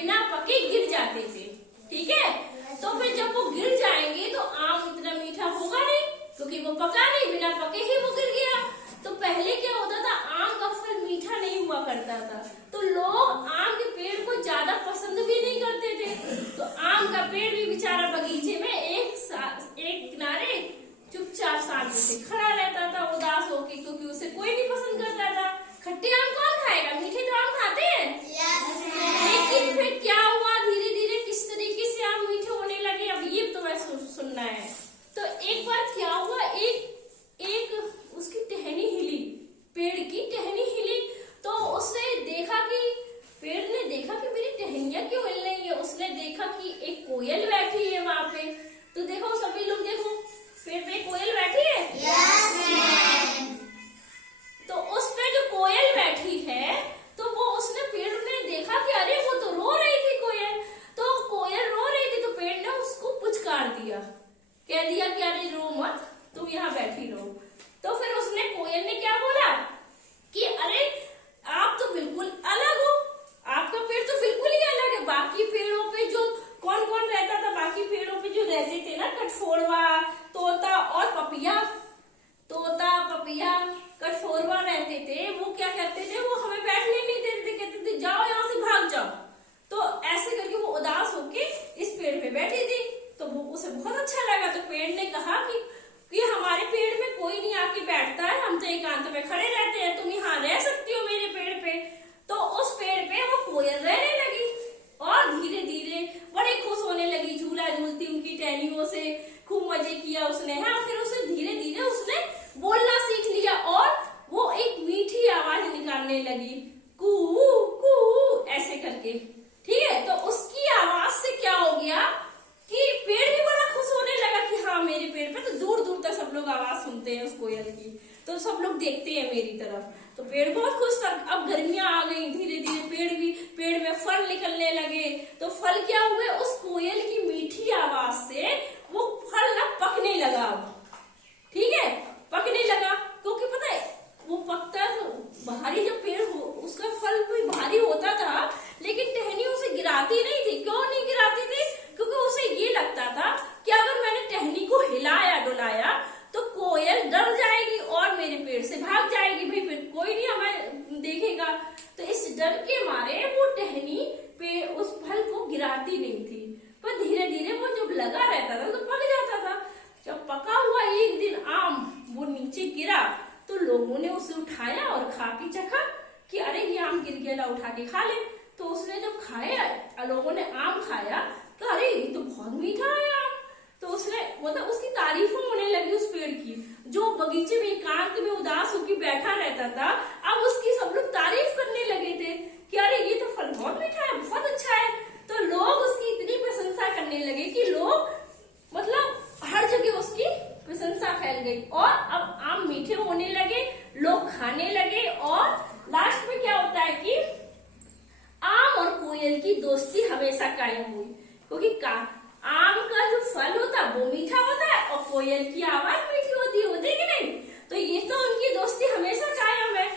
बिना पके गिर जाते थे। ठीक है, तो फिर जब वो गिर जाएंगे तो आम इतना मीठा होगा नहीं, क्योंकि वो पका नहीं, बिना पके ही वो गिर गया। तो पहले क्या होता था, आम का फल मीठा नहीं हुआ करता था, तो लोग आम के पेड़ को ज्यादा पसंद भी नहीं करते थे। तो आम का पेड़ भी बेचारा बगीचे में एक किनारे चुपचाप शांति से खड़ा रहता था, उदास होके, क्योंकि उसे कोई नहीं पसंद करता था। खट्टे आम कौन खाएगा, मीठे तो आम खाते हैं। लेकिन फिर क्या हुआ, धीरे धीरे किस तरीके से आम मीठे होने लगे, अब ये तो मैं सुनना है। तो एक बार क्या हुआ, एक उसकी टहनी हिली, पेड़ की टहनी हिली, तो उसने देखा कि पेड़ ने देखा कि मेरी टहनियां क्यों हिल रही है। उसने देखा कि एक कोयल बैठी है वहां पे। तो देखो सभी लोग, देखो पेड़ पे कोयल बैठी है। तो उस पे जो कोयल बैठी है, तो वो उसने पेड़ ने देखा कि अरे वो तो रो रही थी कोयल। तो कोयल रो रही थी, तो पेड़ ने उसको पुचकार दिया, कह दिया कि अरे रो मत, तुम यहाँ बैठी रहो। तो फिर उसने, कोयल ने क्या बोला कि अरे आप तो बिल्कुल अलग हो, आपका पेड़ तो बिल्कुल ही अलग है। बाकी पेड़ों पे जो कौन कौन रहता था, बाकी पेड़ों पे जो रहते थे ना, कठफोड़वा, तोता और पपिया, तोता पपिया कठफोड़वा रहते थे, वो क्या करते थे, वो हमें बैठने नहीं देते थे, कहते थे जाओ यहाँ से भाग जाओ। तो ऐसे करके वो उदास होके इस पेड़ पे बैठी थी। तो वो उसे बहुत अच्छा लगा। तो पेड़ ने कहा कि हमारे पेड़ में कोई नहीं आके बैठता है, हम तो एकांत में खड़े रहते हैं, तुम यहाँ रह सकती हो मेरे पेड़ पे। तो उस पेड़ पे वो कोयल रहने लगी और धीरे धीरे बड़े खुश होने लगी, झूला झूलती उनकी टहनियों से, खूब मजे किया उसने। हाँ, फिर उसे धीरे धीरे उसने बोलना सीख लिया और वो एक मीठी आवाज निकालने लगी, कू कू ऐसे करके। ठीक है, तो उसकी आवाज से क्या हो गया कि पेड़ भी बड़ा खुश होने लगा कि हाँ मेरे पेड़ पे तो दूर दूर तक सब लोग आवाज सुनते हैं उस कोयल की, तो सब लोग देखते हैं मेरी तरफ। तो पेड़ बहुत खुश था। अब गर्मियां आ गई, धीरे धीरे पेड़ में फल निकलने लगे। तो फल क्या हुए, उस कोयल की मीठी आवाज से वो फल ना पकने लगा। ठीक है, पकने लगा, क्योंकि पता है वो पकता तो भारी, जब पेड़ उसका फल कोई भारी होता था, लेकिन टहनी उसे गिराती नहीं थी। क्यों नहीं गिराती थी, क्योंकि उसे ये लगता था कि अगर मैंने टहनी को हिलाया डुलाया तो कोयल डर जाएगी और मेरे पेड़ से भाग जाएगी, भाई फिर कोई नहीं हमें देखेगा। तो इस डर के मारे वो टहनी पे उस फल को गिराती नहीं थी, पर धीरे धीरे वो जब लगा रहता था तो पक जाता था। जब पका हुआ एक दिन आम वो नीचे गिरा, तो लोगों ने उसे उठाया और खा के चखा कि अरे ये आम गिर गया, ला उठा के खा ले। तो उसने जब खाया, लोगों ने आम खाया, तो अरे ये तो बहुत मीठा है आम। तो उसने मतलब उसकी तारीफ होने लगी उस पेड़ की। जो बगीचे में एकांत में उदास होकर बैठा रहता था, अब उसकी सब लोग तारीफ करने लगे थे कि अरे ये तो फल बहुत मीठा है, बहुत अच्छा है। तो लोग उसकी इतनी प्रशंसा करने लगे कि लोग मतलब हर जगह उसकी प्रशंसा फैल गई और अब आम मीठे होने लगे, लोग खाने लगे। और लास्ट में क्या होता है कि आम और कोयल की दोस्ती हमेशा कायम हुई, क्योंकि आम का जो फल होता है वो मीठा होता है और कोयल की आवाज मीठी होती है कि नहीं। तो ये तो उनकी दोस्ती हमेशा कायम है।